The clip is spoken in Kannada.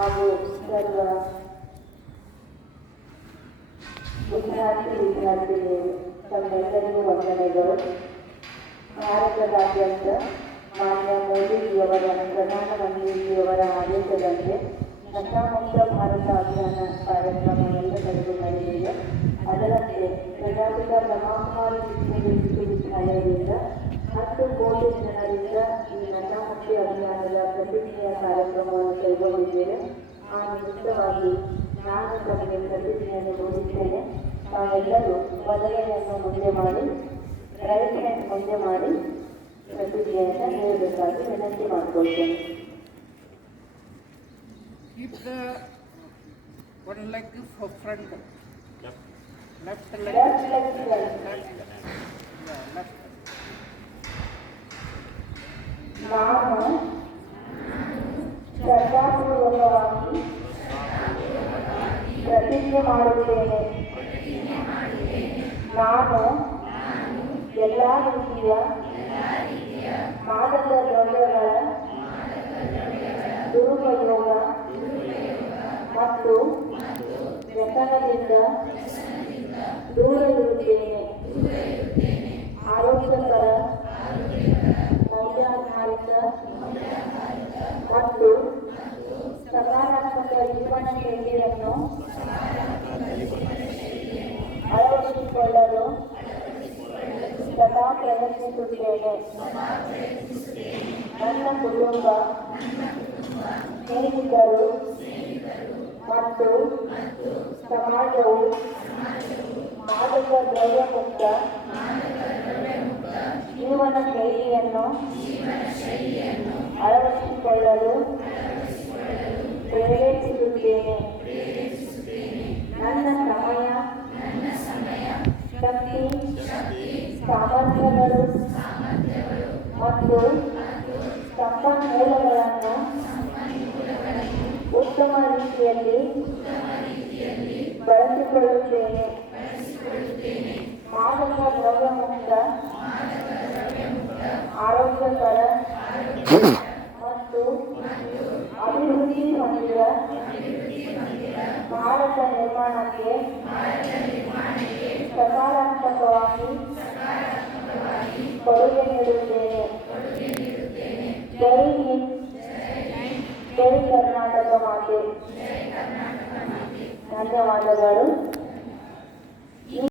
ಹಾಗೂ ಸರ್ವ ವಿದ್ಯಾರ್ಥಿನಿಯರು ತಮ್ಮೆಲ್ಲರಿಗೂ ವಂದನೆಗಳು. ಭಾರತದಾದ್ಯಂತ ಮಾನ್ಯ ಮೋದಿಜಿಯವರ ಪ್ರಧಾನಮಂತ್ರಿಜಿಯವರ ಆದೇಶದಂತೆ ನಶಾಮುಕ್ತ ಭಾರತ ಅಭಿಯಾನ ಕಾರ್ಯಕ್ರಮ ಎಲ್ಲರಿಗೂ ನಡೆದಿದೆ. ಅದರಂತೆ ಪ್ರಜಾಪಿತ ಬ್ರಹ್ಮಕುಮಾರಿ ವಿಶ್ವವಿದ್ಯಾಲಯದಿಂದ 10 ಕೋಟಿ ಜನರಿಂದ ಈ ನಶಾಮುಕ್ತಿ ಅಭಿಯಾನದ ಪ್ರತಿಜ್ಞೆಯ ಕಾರ್ಯಕ್ರಮವನ್ನು ಕೈಗೊಂಡಿದ್ದೇವೆ. ಆ ನಿಮಿತ್ತವಾಗಿ ನಾನು ತಮಗೆ ಪ್ರತಿಜ್ಞೆಯನ್ನು ಬೋಧಿಸ್ತೇನೆ. ತಾವೆಲ್ಲರೂ ಬದಲಾವಣೆಯನ್ನು ಮುಂದೆ ಮಾಡಿ ರೈಟ್ ಹ್ಯಾಂಡ್ ಮುಂದೆ ಮಾಡಿ ಪ್ರತಿಜ್ಞೆಯನ್ನು ಹೇಳಬೇಕಾಗಿ ವಿನಂತಿ ಮಾಡಿಕೊಳ್ತೇನೆ. Keep the one leg for front. Left leg. ನಾನು ಶ್ರದ್ಧಾಪೂರ್ವಕವಾಗಿ ಪ್ರತಿಜ್ಞೆ ಮಾಡುತ್ತೇನೆ. ನಾನು ಎಲ್ಲ ರೀತಿಯ ಮಾದಕ ದ್ರವ್ಯಗಳ ದುರುಪಯೋಗ ಮತ್ತು ವ್ಯಸನದಿಂದ ದೂರ ಇರುತ್ತೇನೆ. ಆರೋಗ್ಯಕರ, ಮೌಲ್ಯಾಧಾರಿತ ಮತ್ತು ಸಕಾರಾತ್ಮಕ ಜೀವನ ಶೈಲಿಯನ್ನು ಅಳವಡಿಸಿಕೊಳ್ಳಲು ಸದಾ ಪ್ರಯತ್ನಿಸುತ್ತೇನೆ. ನನ್ನ ಕುಟುಂಬ, ಸ್ನೇಹಿತರು ಮತ್ತು ಸಮಾಜವು ಮಾದಕ ದ್ರವ್ಯ ಮುಕ್ತ ಜೀವನ ಶೈಲಿಯನ್ನು ಅಳವಡಿಸಿಕೊಳ್ಳಲು ಪ್ರೇರೇಪಿಸುತ್ತೇನೆ. ನನ್ನ ಸಮಯ, ಶಕ್ತಿ, ಸಾಮರ್ಥ್ಯಗಳು ಮತ್ತು ಸಂಪನ್ಮೂಲಗಳನ್ನು ಉತ್ತಮ ರೀತಿಯಲ್ಲಿ ಬಳಸಿಕೊಳ್ಳುತ್ತೇನೆ. ಮಾದಕ ದ್ರವ್ಯ ಮುಕ್ತ, ಆರೋಗ್ಯಕರ ಮತ್ತು ಅಭಿವೃದ್ಧಿ ಹೊಂದಿದ ಭಾರತ ನಿರ್ಮಾಣಕ್ಕೆ ಸಕಾರಾತ್ಮಕವಾಗಿ ಕೊಡುಗೆ ನೀಡುತ್ತೇನೆ. ಜೈ ಹಿಂದ್, ಜೈ ಕರ್ನಾಟಕ ಮಾತೆ. ಧನ್ಯವಾದಗಳು.